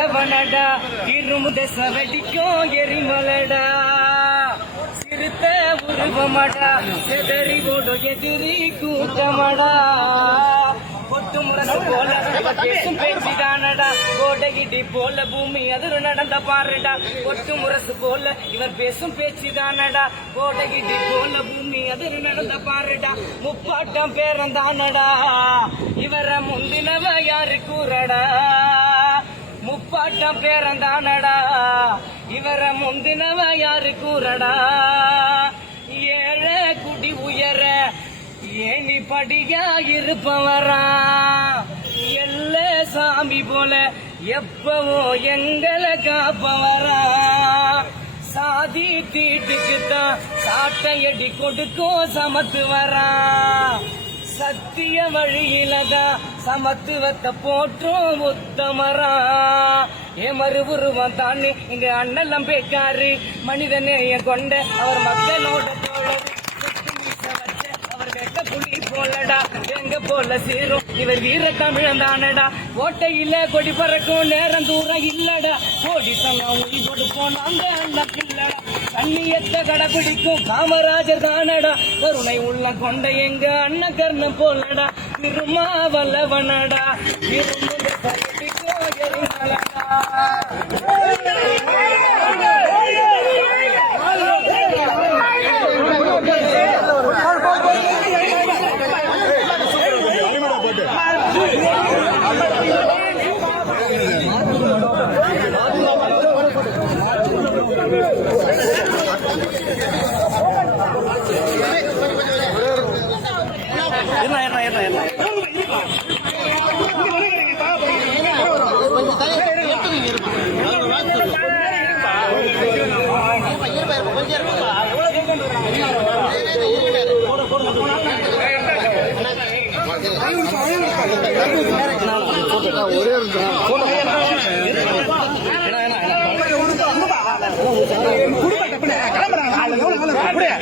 வல்லவனடா இரும்பு தசை வெடிக்கும் எரிமலடா சிறுத்த உருவமடா செதறி ஓடு எதிரி கூட்டமடா கொட்டு முரசு போல பேசும் பேச்சுதானடா கோடகிடி போல பூமி அதிர் நடந்த பாருடா கொட்டு முரசு போல இவர் பேசும் பேச்சுதானடா கோடகிடி போல பூமி அதிர் நடந்த பாருடா முப்பாட்டம் பேரந்தானடா இவர முந்தினவ யாரு கூறடா முப்பாட்டம் பேரந்தானடா இவர முந்தினவ யாரு கூறடா ஏழை குடி உயர ஏனி படியா இருப்பவரா எல்ல சாமி போல எப்பவோ எங்களை காப்பவரா சாதி தீட்டுக்குத்தான் சாட்டையடி கொடுக்கும் சமத்துவரா சத்திய வழியிலதான் சமத்துவத்தை போற்றும் உத்தமரா மறுபுருவம் தானே இங்க அண்ணலம் பேக்காரு மனிதநேய கொண்ட அவர் மக்களோட தோழர் அவர் வெட்ட புலி போலடா எங்க போல சீரும் இவர் வீர தமிழந்தானடா கோட்டையில கொடி பறக்கும் நேரம் தூரம் இல்லடா கோடி சங்கம் உயிர் கொடுப்போம் அந்த அண்ணன் பிள்ளடா கண்ணியத்தை கடைபிடிக்கும் காமராஜர் தானடா கருணை உள்ள கொண்ட எங்க அண்ணன் கர்ணம் போலடா திருமா வல்லவனடா ஒரே